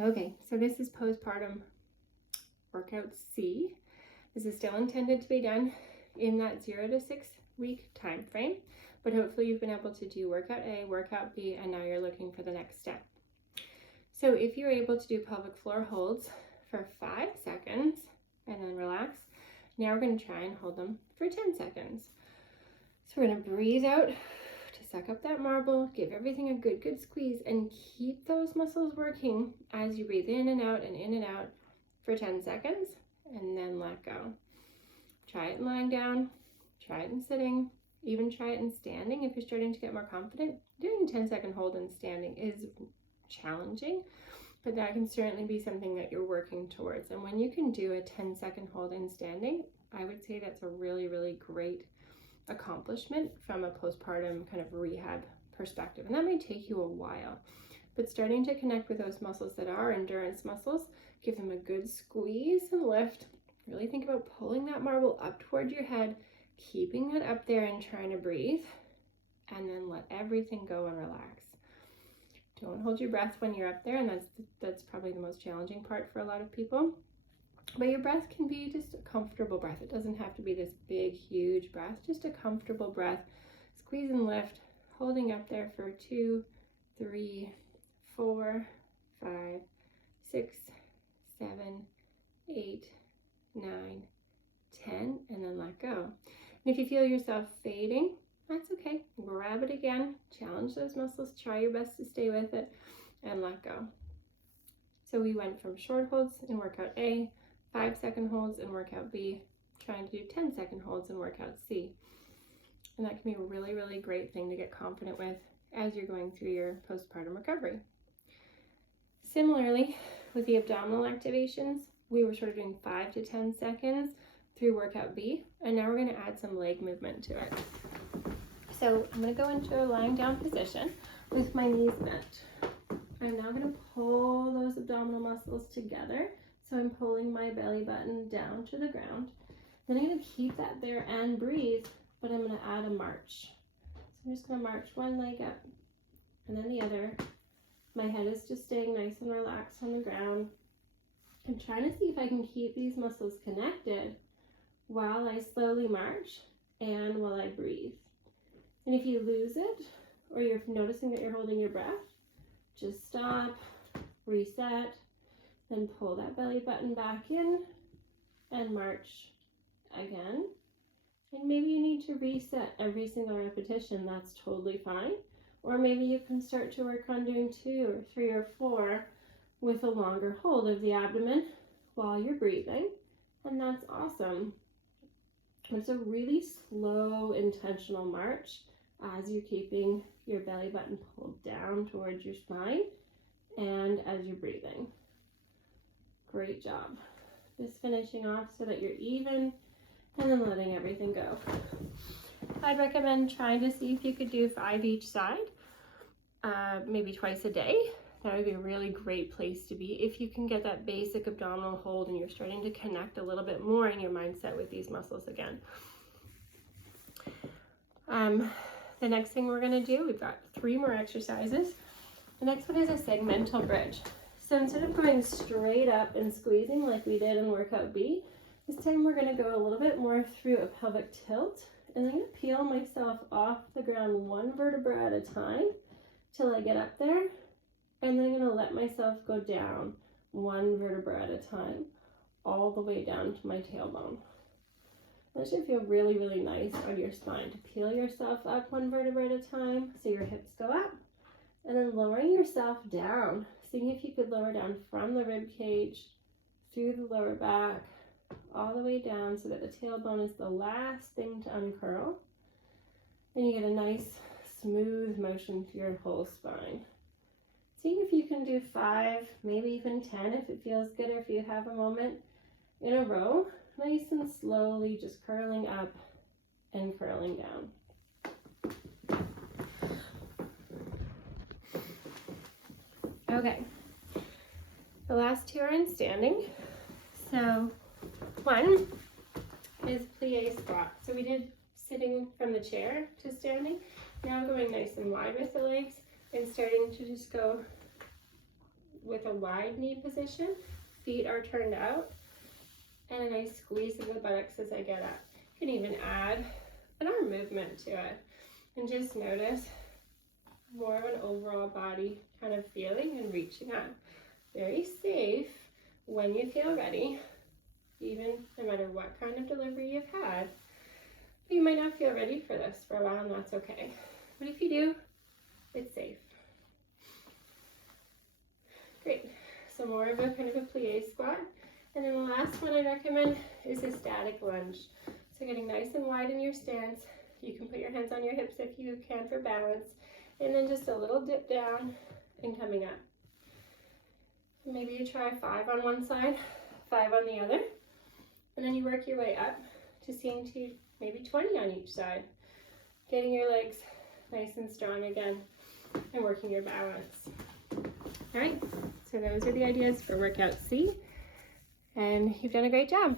Okay, so this is postpartum workout C. This is still intended to be done in that 0 to 6 week time frame, but hopefully you've been able to do workout A, workout B, and now you're looking for the next step. So if you're able to do pelvic floor holds for 5 seconds and then relax, now we're going to try and hold them for 10 seconds. So we're going to breathe out to suck up that marble, give everything a good squeeze, and keep those muscles working as you breathe in and out for 10 seconds, and then let go. Try it in lying down, try it in sitting, even try it in standing if you're starting to get more confident. Doing a 10-second hold in standing is challenging, but that can certainly be something that you're working towards. And when you can do a 10-second hold in standing, I would say that's a really great accomplishment from a postpartum kind of rehab perspective. And that may take you a while, but starting to connect with those muscles that are endurance muscles, give them a good squeeze and lift. Really think about pulling that marble up toward your head, keeping it up there and trying to breathe, and then let everything go and relax. Don't hold your breath when you're up there, and that's probably the most challenging part for a lot of people. But your breath can be just a comfortable breath. It doesn't have to be this big, huge breath, just a comfortable breath. Squeeze and lift, holding up there for 2, 3, 4, 5, 6, 7, 8, 9, 10, and then let go. And if you feel yourself fading, that's okay. Grab it again, challenge those muscles, try your best to stay with it, and let go. So we went from short holds in workout A, 5-second holds in workout B, trying to do 10-second holds in workout C. And that can be a really great thing to get confident with as you're going through your postpartum recovery. Similarly, with the abdominal activations, we were sort of doing 5 to 10 seconds through workout B, and now we're going to add some leg movement to it. So I'm going to go into a lying down position with my knees bent. I'm now going to pull those abdominal muscles together. So I'm pulling my belly button down to the ground. Then I'm going to keep that there and breathe, but I'm going to add a march. So I'm just going to march one leg up and then the other. My head is just staying nice and relaxed on the ground. I'm trying to see if I can keep these muscles connected while I slowly march and while I breathe. And if you lose it, or you're noticing that you're holding your breath, just stop, reset, then pull that belly button back in and march again. And maybe you need to reset every single repetition. That's totally fine. Or maybe you can start to work on doing 2 or 3 or 4 with a longer hold of the abdomen while you're breathing. And that's awesome. It's a really slow, intentional march as you're keeping your belly button pulled down towards your spine and as you're breathing. Great job. Just finishing off so that you're even and then letting everything go. I'd recommend trying to see if you could do 5 each side, maybe twice a day. That would be a really great place to be if you can get that basic abdominal hold and you're starting to connect a little bit more in your mindset with these muscles again. The next thing we're going to do, we've got 3 more exercises. The next one is a segmental bridge. So instead of going straight up and squeezing like we did in workout B, this time we're going to go a little bit more through a pelvic tilt, and I'm going to peel myself off the ground 1 vertebra at a time till I get up there, and then I'm going to let myself go down 1 vertebra at a time, all the way down to my tailbone. That should feel really nice on your spine, to peel yourself up 1 vertebra at a time so your hips go up, and then lowering yourself down, seeing if you could lower down from the rib cage, through the lower back, all the way down so that the tailbone is the last thing to uncurl. Then you get a nice smooth motion through your whole spine. Seeing if you can do 5, maybe even 10 if it feels good, or if you have a moment in a row, nice and slowly just curling up and curling down. Okay, the last 2 are in standing. So 1 is plie squat. So we did sitting from the chair to standing. Now I'm going nice and wide with the legs and starting to just go with a wide knee position. Feet are turned out, and a nice squeeze of the buttocks as I get up. You can even add an arm movement to it, and just notice more of an overall body kind of feeling and reaching up. Very safe when you feel ready, even no matter what kind of delivery you've had. But you might not feel ready for this for a while, and that's okay. But if you do, it's safe. Great. So more of a kind of a plie squat. And then the last one I recommend is a static lunge. So getting nice and wide in your stance. You can put your hands on your hips if you can for balance. And then just a little dip down and coming up. Maybe you try 5 on one side, 5 on the other. And then you work your way up to seeing to maybe 20 on each side. Getting your legs nice and strong again and working your balance. All right, so those are the ideas for workout C, and you've done a great job.